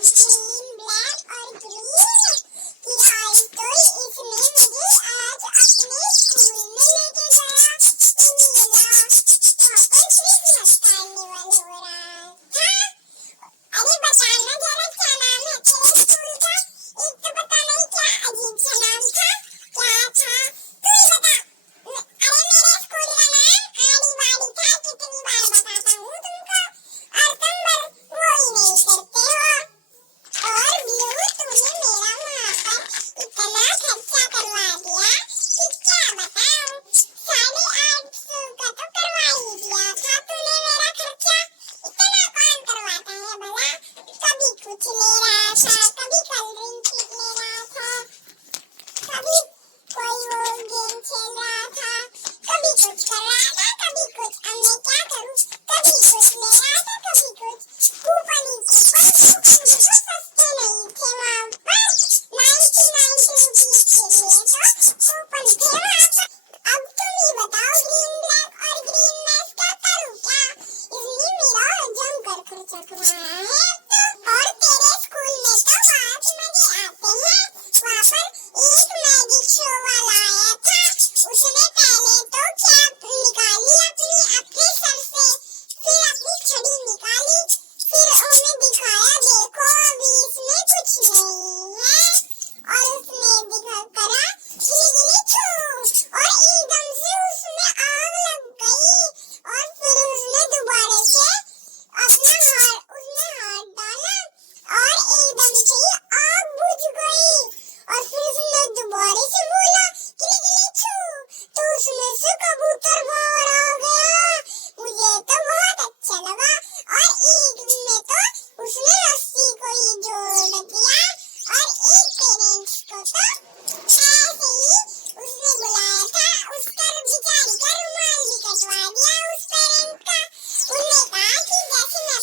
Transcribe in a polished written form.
Green black और green कि आज तो इसने मुझे आज अपने स्कूल में लेके गया। नीला वहाँ पर क्रिसमस कार्निवल हो रहा था। अरे बताना जरा क्या नाम है तेरे स्कूल का? एक तो पता नहीं क्या अजीब सा नाम था। क्या था तू ही बता। अरे मेरे स्कूल का नाम आड़ी बाड़ी था। कितनी बार बताता हूँ तुमको और तुम वो ही नहीं करते हो। और ब्लू तूने मेरा वहाँ पर इतना खर्चा करवा दिया कि क्या बताऊँ। 850 का तो करवा ही दिया था तूने मेरा खर्चा। इतना कौन करवाता है भला? कभी कुछ ले रहा था, कभी कोल्ड ड्रिंक ले रहा था, कभी कोई वो गेम खेल रहा था, कभी कुछ कर रहा था, कभी कुछ। अब मैं क्या करूं? कभी कुछ ले रहा था, कभी कुछ। कूपन ही कूपन भी तो सस्ते नहीं थे वहाँ पर। 99 रुपीज के लिए तो कूपन थे वहाँ पर। अब तुम ही बताओ ग्रीन ब्लैक और ग्रीन मैच का करूँ क्या? इसलिए मेरा जमकर खर्चा करवाया है अब तो। और तेरे स्कूल में तो बहुत मजे आते हैं। वहाँ पर एक मैजिक शो वाला आया था। उसने पहले तो कैप निकाली अपने सर से, फिर अपनी छड़ी निकाली, फिर उन्हें दिखाया देखो अभी इसमें कुछ नहीं है। और उसने करा गिली गिली छू और एकदम से उसमें आग लग गई। और फिर उसने दोबारा से उसने हाथ डाला और एकदम से ही आग बुझ गई। और फिर उसने दोबारा से बोला गिली गिली छू, तो उसमें से कबूतर बाहर आ गया। मुझे तो बहुत अच्छा लगा। और एक में तो उसने रस्सी को ही जोड़ दिया और एक पेरेंट्स को तो ऐसे ही उसने बुलाया था। उसका बेचारी का रुमाल भी कटवा दिया उस पेरेंट का। उसने कहा कि जैसे मैं